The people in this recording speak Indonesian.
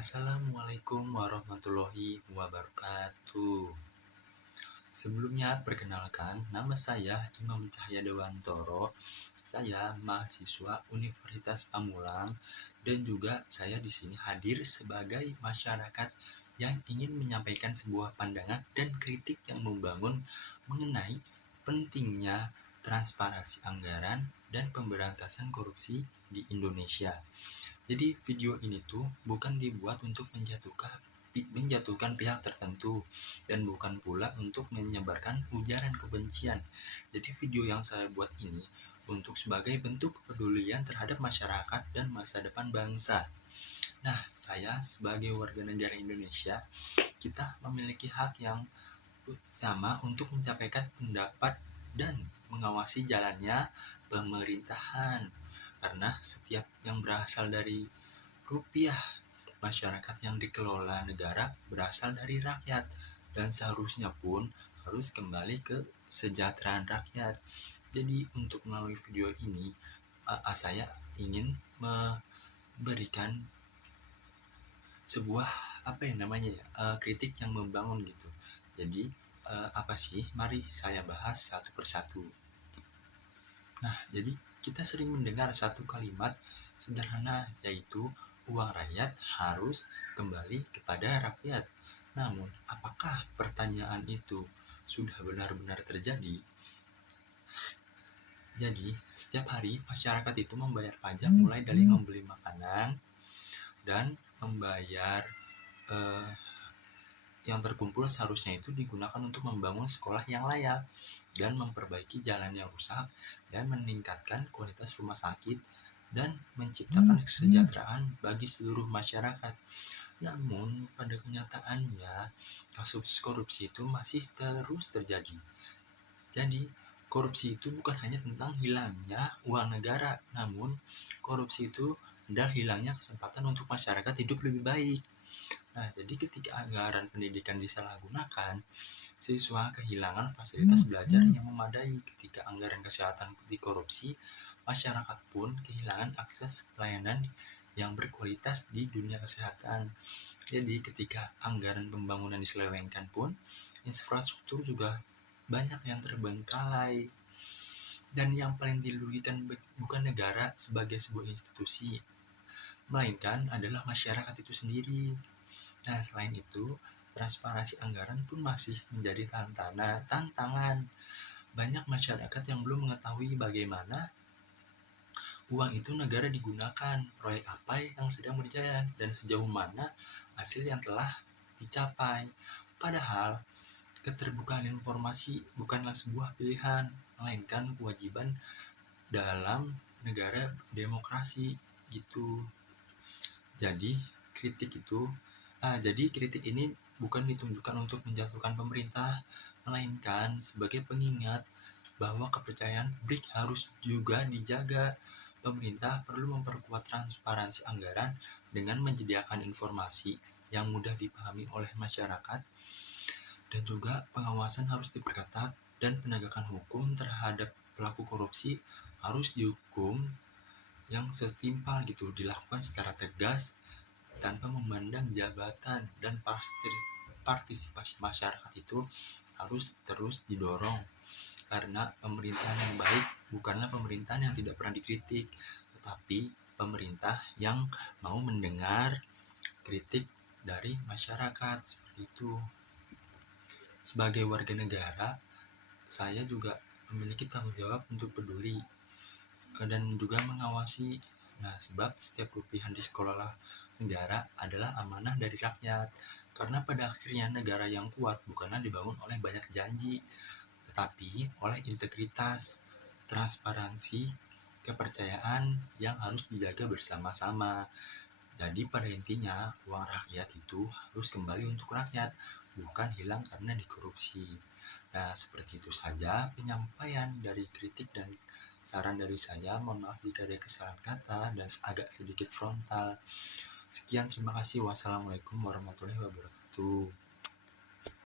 Assalamualaikum warahmatullahi wabarakatuh. Sebelumnya, perkenalkan, nama saya Imam Cahya Dewantoro. Saya mahasiswa Universitas Pamulang dan juga saya di sini hadir sebagai masyarakat yang ingin menyampaikan sebuah pandangan dan kritik yang membangun mengenai pentingnya transparansi anggaran dan pemberantasan korupsi di Indonesia. Jadi video ini tuh bukan dibuat untuk menjatuhkan pihak tertentu dan bukan pula untuk menyebarkan ujaran kebencian. Jadi video yang saya buat ini untuk sebagai bentuk kepedulian terhadap masyarakat dan masa depan bangsa. Nah, saya sebagai warga negara Indonesia, kita memiliki hak yang sama untuk menyampaikan pendapat dan mengawasi jalannya pemerintahan. Karena setiap yang berasal dari rupiah masyarakat yang dikelola negara berasal dari rakyat dan seharusnya pun harus kembali ke kesejahteraan rakyat. Jadi untuk melalui video ini saya ingin memberikan sebuah kritik yang membangun gitu. Jadi apa sih? Mari saya bahas satu persatu. Nah, jadi kita sering mendengar satu kalimat sederhana yaitu uang rakyat harus kembali kepada rakyat. Namun, apakah pertanyaan itu sudah benar-benar terjadi? Jadi, setiap hari masyarakat itu membayar pajak mulai dari membeli makanan dan membayar yang terkumpul seharusnya itu digunakan untuk membangun sekolah yang layak dan memperbaiki jalan yang rusak dan meningkatkan kualitas rumah sakit dan menciptakan kesejahteraan bagi seluruh masyarakat. Namun pada kenyataannya kasus korupsi itu masih terus terjadi. Jadi korupsi itu bukan hanya tentang hilangnya uang negara, namun korupsi itu adalah hilangnya kesempatan untuk masyarakat hidup lebih baik. Nah, jadi ketika anggaran pendidikan disalahgunakan, siswa kehilangan fasilitas belajar yang memadai. Ketika anggaran kesehatan dikorupsi, masyarakat pun kehilangan akses pelayanan yang berkualitas di dunia kesehatan. Jadi ketika anggaran pembangunan diselewengkan pun, infrastruktur juga banyak yang terbengkalai. Dan yang paling dirugikan bukan negara sebagai sebuah institusi, melainkan adalah masyarakat itu sendiri. Nah, selain itu, transparansi anggaran pun masih menjadi tantangan. Banyak masyarakat yang belum mengetahui bagaimana uang itu negara digunakan, proyek apa yang sedang berjalan, dan sejauh mana hasil yang telah dicapai. Padahal, keterbukaan informasi bukanlah sebuah pilihan, melainkan kewajiban dalam negara demokrasi gitu. Jadi kritik ini bukan ditunjukkan untuk menjatuhkan pemerintah, melainkan sebagai pengingat bahwa kepercayaan publik harus juga dijaga. Pemerintah perlu memperkuat transparansi anggaran dengan menyediakan informasi yang mudah dipahami oleh masyarakat, dan juga pengawasan harus diperketat dan penegakan hukum terhadap pelaku korupsi harus dihukum yang setimpal gitu, dilakukan secara tegas tanpa memandang jabatan, dan partisipasi masyarakat itu harus terus didorong. Karena pemerintahan yang baik bukanlah pemerintahan yang tidak pernah dikritik, tetapi pemerintah yang mau mendengar kritik dari masyarakat seperti itu. Sebagai warga negara, saya juga memiliki tanggung jawab untuk peduli dan juga mengawasi. Nah, sebab setiap rupiah di sekolah negara adalah amanah dari rakyat. Karena pada akhirnya negara yang kuat bukanlah dibangun oleh banyak janji, tetapi oleh integritas, transparansi, kepercayaan yang harus dijaga bersama-sama. Jadi pada intinya uang rakyat itu harus kembali untuk rakyat, bukan hilang karena dikorupsi. Nah, seperti itu saja penyampaian dari kritik dan saran dari saya. Mohon maaf jika ada kesalahan kata dan agak sedikit frontal. Sekian, terima kasih. Wassalamualaikum warahmatullahi wabarakatuh.